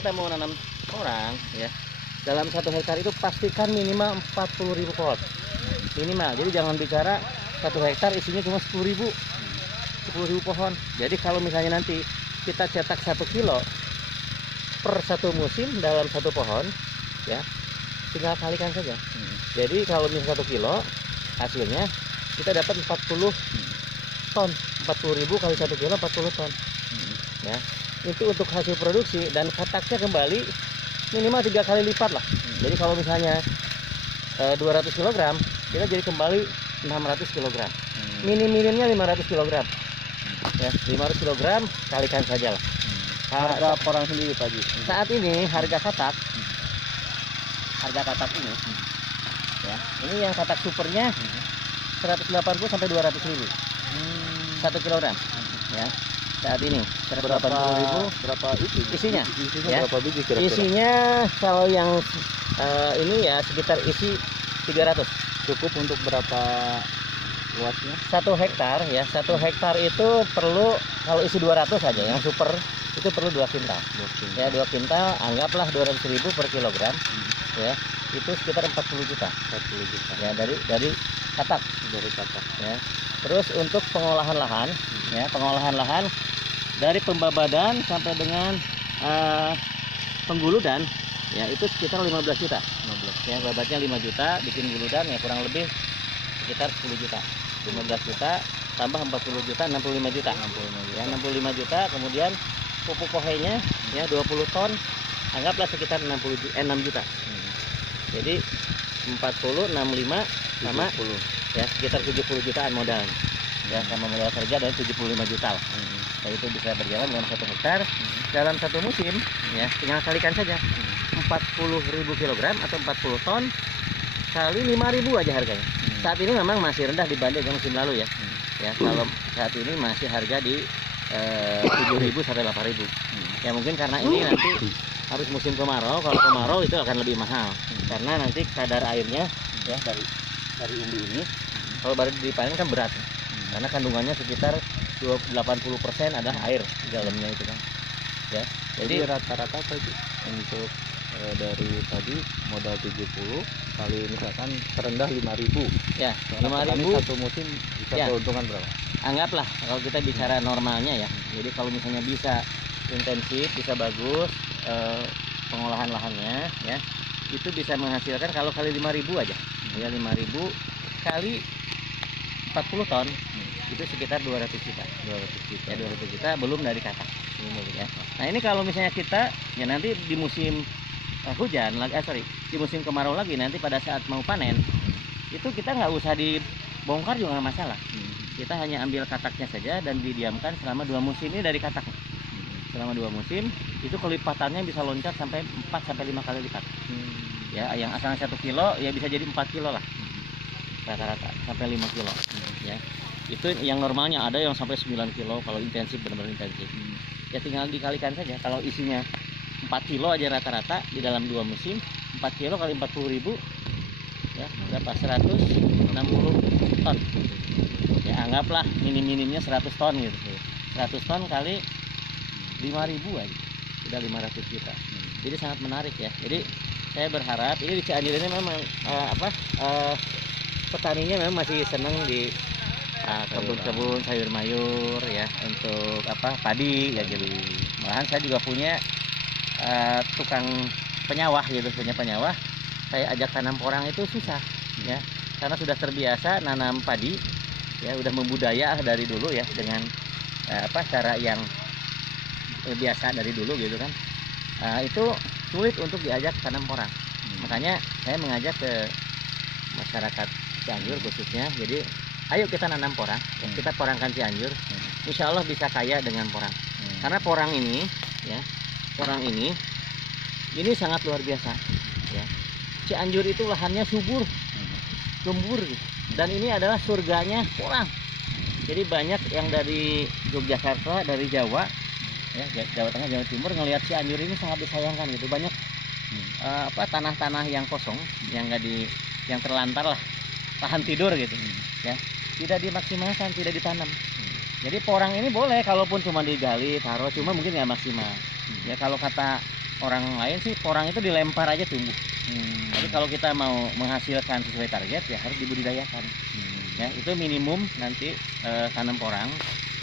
kita mau nanam porang ya, dalam 1 hektar itu pastikan minimal 40.000 pohon minimal. Jadi jangan bicara 1 hektar isinya cuma 10.000 pohon. Jadi kalau misalnya nanti kita cetak 1 kilo per 1 musim dalam 1 pohon ya, tinggal kalikan saja. Jadi kalau misalnya 1 kilo hasilnya kita dapat 40 ton, 40.000 kali 1 kilo 40 ton ya. Itu untuk hasil produksi, dan kataknya kembali minimal 3 kali lipat lah. Jadi kalau misalnya 200 kg kita jadi kembali 600 kg. Minim-minimnya 500 kg ya, 500 kg kalikan saja lah. Harga porang sendiri Pak Haji Saat ini harga katak ini ya, ini yang katak supernya 180 sampai 200.000 1 kilogram ya. Saat ini 180.000. berapa itu isinya ya. Berapa biji kira-kira? Isinya kalau yang ini ya sekitar isi 300. Cukup untuk berapa luasnya? 1 hektar ya, 1 hektar itu perlu, kalau isi 200 saja yang super itu perlu 2 kintal ya. 2 kintal anggaplah 200.000 per kilogram ya, itu sekitar 40 juta ya dari katak ya. Terus untuk pengolahan lahan ya, pengolahan lahan dari pembabadan sampai dengan pengguludan ya, itu sekitar 15 juta ya. Babatnya 5 juta, bikin guludan ya kurang lebih sekitar 10 juta. 15 juta tambah 40 juta 65 juta ya, 65 juta. Kemudian pupuk kohenya ya 20 ton, anggaplah sekitar 6 juta. Jadi 40 65 sama 70. ya sekitar 70 jutaan modal ya, sama modal kerja dan 75 juta lah. Nah, itu bisa berjalan dalam 1 hektar dalam 1 musim ya. Tinggal kalikan saja 40.000 kilogram atau 40 ton kali 5.000 aja harganya. Saat ini memang masih rendah dibanding dengan musim lalu ya. Ya, kalau saat ini masih harga di 7.000 sampai 8.000. Ya mungkin karena ini nanti harus musim kemarau. Kalau kemarau itu akan lebih mahal karena nanti kadar airnya ya dari umbi ini kalau baru dipanen kan berat karena kandungannya sekitar 80% ada air di dalamnya itu kan ya. Jadi rata-rata itu untuk dari tadi modal 70 kali misalkan terendah 5.000 ya, 5.000 satu musim bisa ya. keuntungan berapa? Anggaplah kalau kita bicara normalnya ya, jadi kalau misalnya bisa intensif, bisa bagus pengolahan lahannya ya, itu bisa menghasilkan kalau kali 5.000 aja ya, 5.000 kali 40 ton itu sekitar 200 juta ya, 200 juta belum dari katak ya. Nah ini kalau misalnya kita ya nanti di musim hujan lagi, di musim kemarau lagi, nanti pada saat mau panen itu kita nggak usah dibongkar juga nggak masalah. Kita hanya ambil kataknya saja dan didiamkan selama 2 musim ini dari katak. Selama 2 musim itu kelipatannya bisa loncat sampai 4 sampai 5 kali lipat. Ya, yang asalnya 1 kilo ya bisa jadi 4 kilo lah. Rata-rata sampai 5 kilo. Ya. Itu yang normalnya, ada yang sampai 9 kilo kalau intensif, benar-benar intensif. Ya tinggal dikalikan saja. Kalau isinya 4 kilo aja rata-rata di dalam 2 musim, 4 kilo kali 40.000 ya berapa? 160 ton. Ya anggaplah minim-minimnya 100 ton gitu. 100 ton kali 5.000 aja sudah 500 juta. Jadi sangat menarik ya. Jadi saya berharap ini di Cianjur ini memang petaninya memang masih senang di kebun-kebun sayur mayur ya, untuk padi ya. Jadi malahan saya juga punya tukang penyawah gitu, punya penyawah. Saya ajak tanam porang itu susah ya, karena sudah terbiasa nanam padi ya, udah membudaya dari dulu ya dengan cara yang biasa dari dulu gitu kan. Itu sulit untuk diajak tanam porang. Makanya saya mengajak ke masyarakat Cianjur khususnya, jadi ayo kita nanam porang ya, kita porangkan Cianjur, insya Allah bisa kaya dengan porang. Karena porang ini ya, porang ini sangat luar biasa ya. Cianjur itu lahannya subur, gembur gitu. Dan ini adalah surganya porang. Jadi banyak yang dari Yogyakarta, dari Jawa ya, Jawa Tengah, Jawa Timur, ngelihat Cianjur ini sangat disayangkan gitu. Banyak tanah-tanah yang kosong, yang yang terlantar lah, lahan tidur gitu ya, tidak dimaksimalkan, tidak ditanam. Jadi porang ini boleh kalaupun cuma digali taruh, cuma mungkin nggak maksimal ya. Kalau kata orang lain sih porang itu dilempar aja tumbuh. Tapi kalau kita mau menghasilkan sesuai target ya harus dibudidayakan. Ya, itu minimum nanti tanam porang.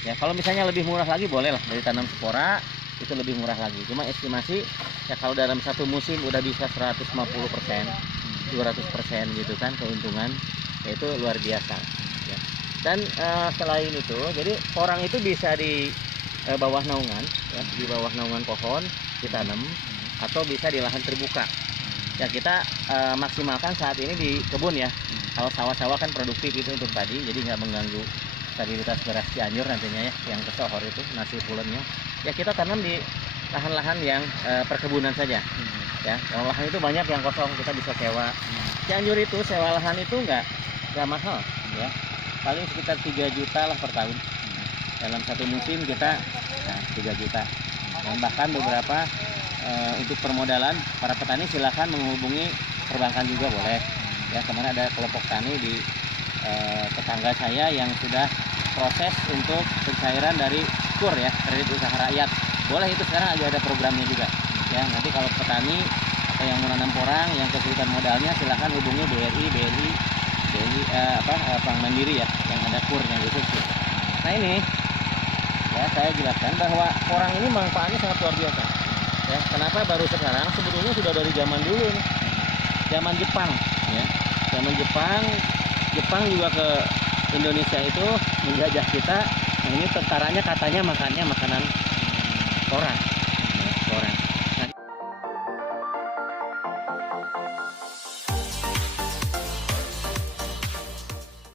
Ya, kalau misalnya lebih murah lagi boleh lah dari tanam spora itu lebih murah lagi. Cuma estimasi ya kalau dalam satu musim udah bisa 150%, 200% gitu kan keuntungan, ya itu luar biasa. Ya. Dan selain itu, jadi porang itu bisa di bawah naungan, ya, di bawah naungan pohon ditanam atau bisa di lahan terbuka. Ya kita maksimalkan saat ini di kebun ya. Kalau sawah-sawah kan produktif itu untuk tadi, jadi nggak mengganggu stabilitas beras Cianjur nantinya ya, yang ke Sohor itu nasi pulennya. Ya kita tanam di lahan-lahan yang perkebunan saja. Ya, kalau lahan itu banyak yang kosong kita bisa sewa. Cianjur itu sewa lahan itu nggak mahal, ya. Paling sekitar 3 juta lah per tahun. Dalam satu musim kita 3 juta. Dan bahkan beberapa untuk permodalan para petani silakan menghubungi perbankan juga boleh. Ya, kemarin ada kelompok tani di tetangga saya yang sudah proses untuk pencairan dari KUR ya, kredit usaha rakyat. Boleh, itu sekarang lagi ada programnya juga. Ya, nanti kalau petani atau yang menanam porang yang kesulitan modalnya silakan hubungi BRI, Bank Mandiri ya, yang ada KUR-nya gitu. Nah ini ya saya jelaskan bahwa porang ini manfaatnya sangat luar biasa. Ya, kenapa baru sekarang? Sebetulnya sudah dari zaman dulu nih. Zaman Jepang ya. Zaman Jepang juga ke Indonesia itu menjajah kita. Nah, ini tentaranya katanya makannya makanan porang.